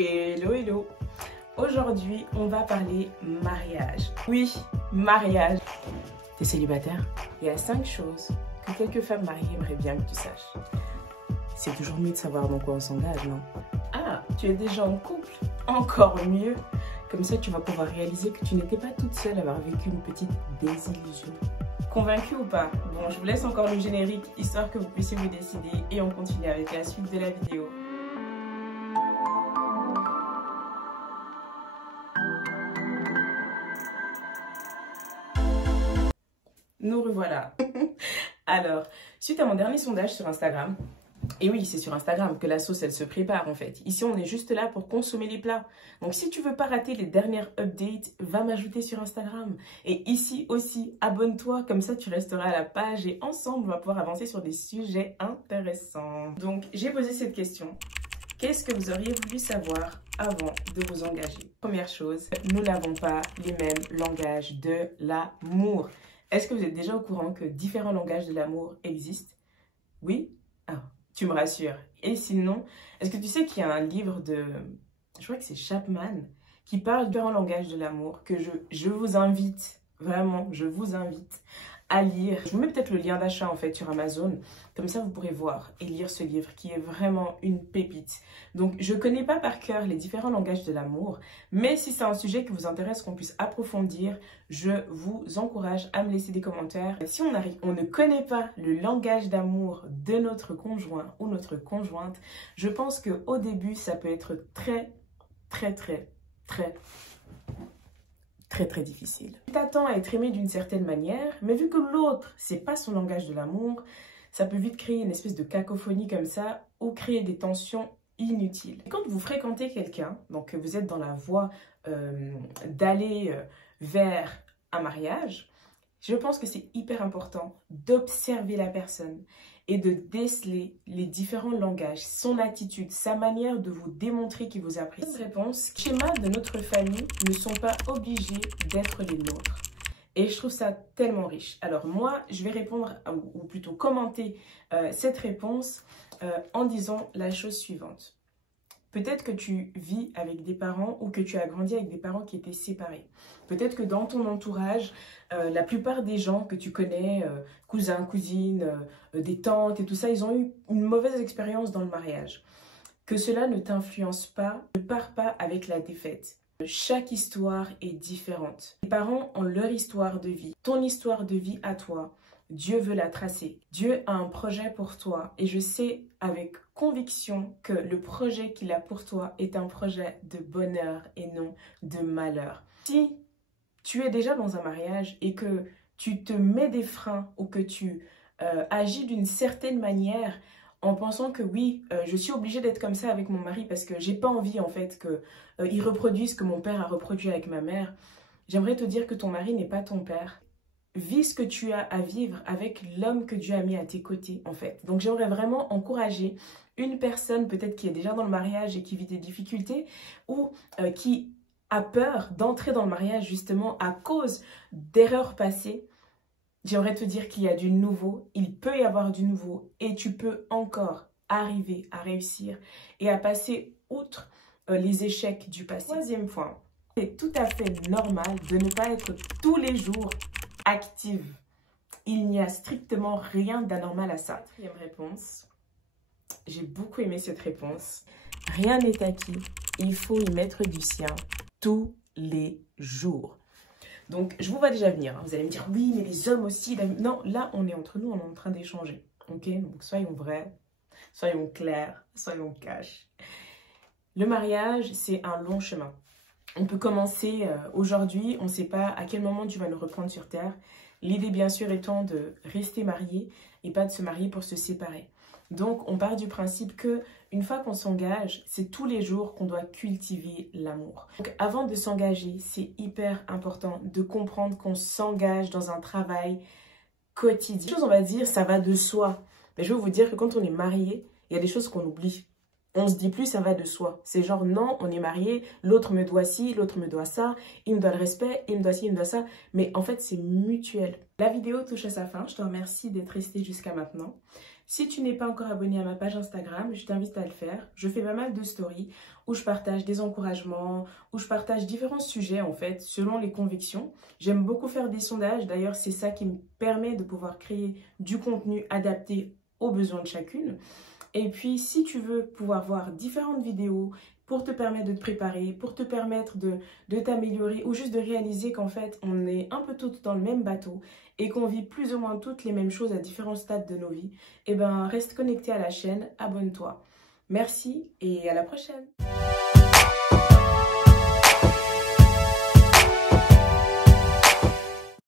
Hello, hello. Aujourd'hui, on va parler mariage. Oui, mariage. T'es célibataire? Il y a 5 choses que quelques femmes mariées aimeraient bien que tu saches. C'est toujours mieux de savoir dans quoi on s'engage, non? Ah, tu es déjà en couple? Encore mieux. Comme ça, tu vas pouvoir réaliser que tu n'étais pas toute seule à avoir vécu une petite désillusion. Convaincu ou pas? Bon, je vous laisse encore le générique, histoire que vous puissiez vous décider et on continue avec la suite de la vidéo. Nous revoilà. Alors, suite à mon dernier sondage sur Instagram, et oui, c'est sur Instagram que la sauce, elle se prépare en fait. Ici, on est juste là pour consommer les plats. Donc, si tu veux pas rater les dernières updates, va m'ajouter sur Instagram. Et ici aussi, abonne-toi, comme ça tu resteras à la page et ensemble, on va pouvoir avancer sur des sujets intéressants. Donc, j'ai posé cette question. Qu'est-ce que vous auriez voulu savoir avant de vous engager? Première chose, nous n'avons pas les mêmes langages de l'amour. Est-ce que vous êtes déjà au courant que différents langages de l'amour existent? Oui? Ah, tu me rassures. Et sinon, est-ce que tu sais qu'il y a un livre de, je crois que c'est Chapman, qui parle de différents langages de l'amour, que je vous invite, vraiment, je vous invite à lire. Je vous mets peut-être le lien d'achat en fait sur Amazon, comme ça vous pourrez voir et lire ce livre qui est vraiment une pépite. Donc je connais pas par cœur les différents langages de l'amour, mais si c'est un sujet qui vous intéresse qu'on puisse approfondir, je vous encourage à me laisser des commentaires. Si on ne connaît pas le langage d'amour de notre conjoint ou notre conjointe, je pense qu'au début ça peut être très difficile. Tu t'attends à être aimé d'une certaine manière, mais vu que l'autre, c'est pas son langage de l'amour, ça peut vite créer une espèce de cacophonie comme ça, ou créer des tensions inutiles. Quand vous fréquentez quelqu'un, donc vous êtes dans la voie d'aller vers un mariage, je pense que c'est hyper important d'observer la personne et de déceler les différents langages, son attitude, sa manière de vous démontrer qu'il vous apprécie. Les réponses, les schémas de notre famille ne sont pas obligés d'être les nôtres. Et je trouve ça tellement riche. Alors moi, je vais répondre, ou plutôt commenter cette réponse en disant la chose suivante. Peut-être que tu vis avec des parents ou que tu as grandi avec des parents qui étaient séparés. Peut-être que dans ton entourage, la plupart des gens que tu connais, cousins, cousines, des tantes et tout ça, ils ont eu une mauvaise expérience dans le mariage. Que cela ne t'influence pas, ne pars pas avec la défaite. Chaque histoire est différente. Les parents ont leur histoire de vie. Ton histoire de vie à toi, Dieu veut la tracer. Dieu a un projet pour toi et je sais avec conviction que le projet qu'il a pour toi est un projet de bonheur et non de malheur. Si tu es déjà dans un mariage et que tu te mets des freins ou que tu agis d'une certaine manière en pensant que oui, je suis obligée d'être comme ça avec mon mari parce que j'ai pas envie en fait qu'il reproduise ce que mon père a reproduit avec ma mère, j'aimerais te dire que ton mari n'est pas ton père. Vis ce que tu as à vivre avec l'homme que Dieu a mis à tes côtés, en fait. Donc, j'aimerais vraiment encourager une personne, peut-être qui est déjà dans le mariage et qui vit des difficultés, ou qui a peur d'entrer dans le mariage, justement, à cause d'erreurs passées. J'aimerais te dire qu'il y a du nouveau, il peut y avoir du nouveau, et tu peux encore arriver à réussir et à passer outre les échecs du passé. Troisième point, c'est tout à fait normal de ne pas être tous les jours active. Il n'y a strictement rien d'anormal à ça. Quatrième réponse. J'ai beaucoup aimé cette réponse. Rien n'est acquis. Il faut y mettre du sien tous les jours. Donc, je vous vois déjà venir. Vous allez me dire, oui, mais les hommes aussi. Non, là, on est entre nous, on est en train d'échanger. Ok? Donc, soyons vrais, soyons clairs, soyons cash. Le mariage, c'est un long chemin. On peut commencer aujourd'hui, on ne sait pas à quel moment tu vas nous reprendre sur Terre. L'idée, bien sûr, étant de rester marié et pas de se marier pour se séparer. Donc, on part du principe que une fois qu'on s'engage, c'est tous les jours qu'on doit cultiver l'amour. Donc, avant de s'engager, c'est hyper important de comprendre qu'on s'engage dans un travail quotidien. Les choses, on va dire, ça va de soi. Mais je veux vous dire que quand on est marié, il y a des choses qu'on oublie. On se dit plus, ça va de soi. C'est genre, non, on est marié, l'autre me doit ci, l'autre me doit ça, il me doit le respect, il me doit ci, il me doit ça. Mais en fait, c'est mutuel. La vidéo touche à sa fin. Je te remercie d'être resté jusqu'à maintenant. Si tu n'es pas encore abonné à ma page Instagram, je t'invite à le faire. Je fais pas mal de stories où je partage des encouragements, où je partage différents sujets en fait, selon les convictions. J'aime beaucoup faire des sondages, d'ailleurs c'est ça qui me permet de pouvoir créer du contenu adapté aux besoins de chacune. Et puis, si tu veux pouvoir voir différentes vidéos pour te permettre de te préparer, pour te permettre de t'améliorer ou juste de réaliser qu'en fait, on est un peu toutes dans le même bateau et qu'on vit plus ou moins toutes les mêmes choses à différents stades de nos vies, eh ben, reste connecté à la chaîne, abonne-toi. Merci et à la prochaine!